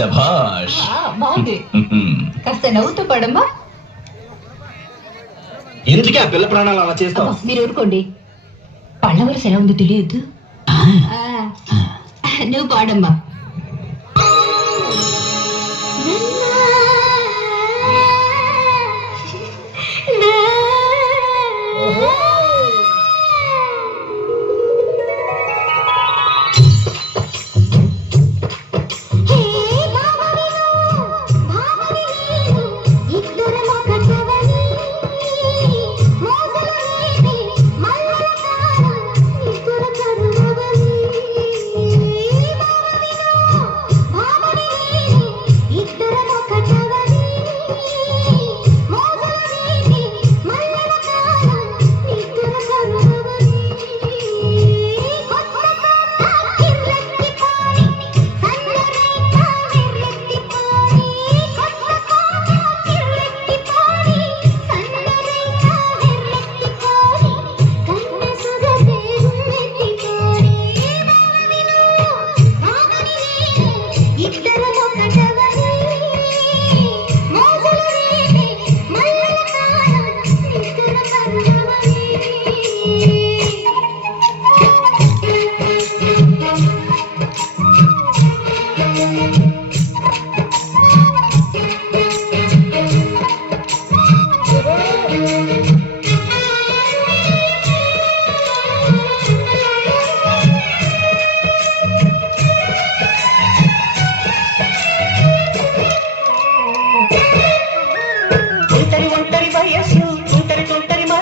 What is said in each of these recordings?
శభాష్ బాగుంది. కాస్త నవ్వుతూ పాడమ్మా. ఎందుకే పిల్ల ప్రాణాలు అలా చేస్తావు? మీరు ఊరుకోండి. పళ్ళ వరుస ఎలా ఉందో తెలియదు నువ్వు పాడమ్మా.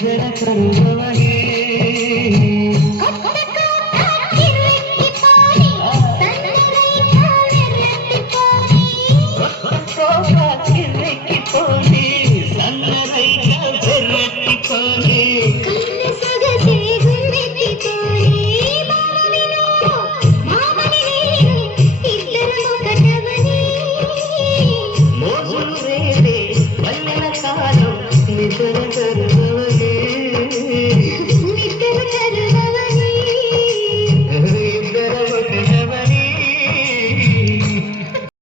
ಕರುವವನೇ